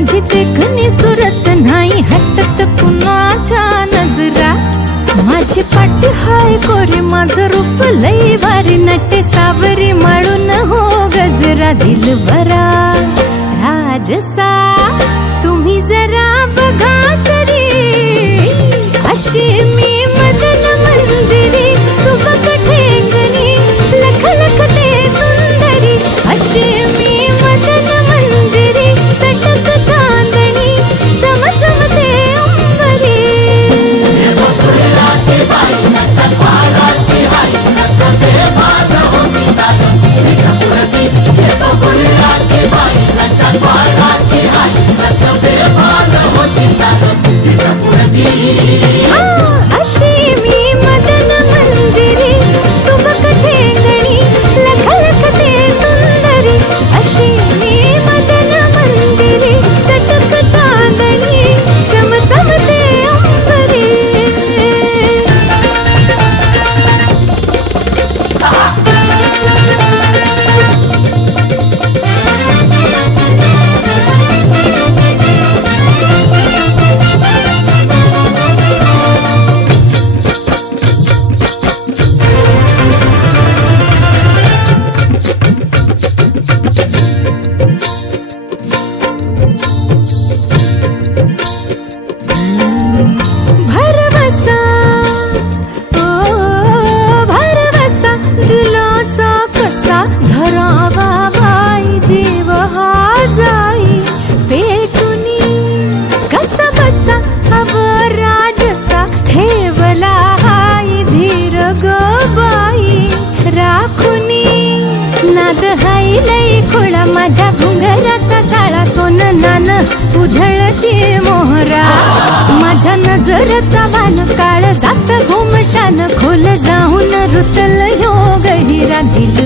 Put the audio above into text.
माझी देखणी सुरत नाही हटत कुणाच्या नजरा. माझी पाठी हाय कोरे माझं रूप लई भारी नटे सावरी माळून हो गजरा. दिलबरा राजसा तुम्ही जरा बघा तरी अशी मी मदन मंजिरी. सुबक ठेंगणी लख लखते सुंदरी अशी मी मदन मंजिरी. चटक चांदणी चमचमते अंबरी. अशी मी मदन मंजिरी. सुबक ठेंगणी लख लखते सुंदरी अशी मी मदन मंजिरी. चटक चांदणी चमचमते अंबरी. भरवसा ओ भरवसा दिलाचा कसा धरावा बाई. जीव हा जाई पेटुनी कसा बसा हव राजसा. ठेवला हाय धीर ग बाई राखुनी. नाद हाय लई खुळा माझ्या घुंगराचा चाळा. सोन नान उधळते मोहरा. माझ्या नजरचा वान काळ जात घुमशान खोल जाऊन रुतल योग हिरा. दिल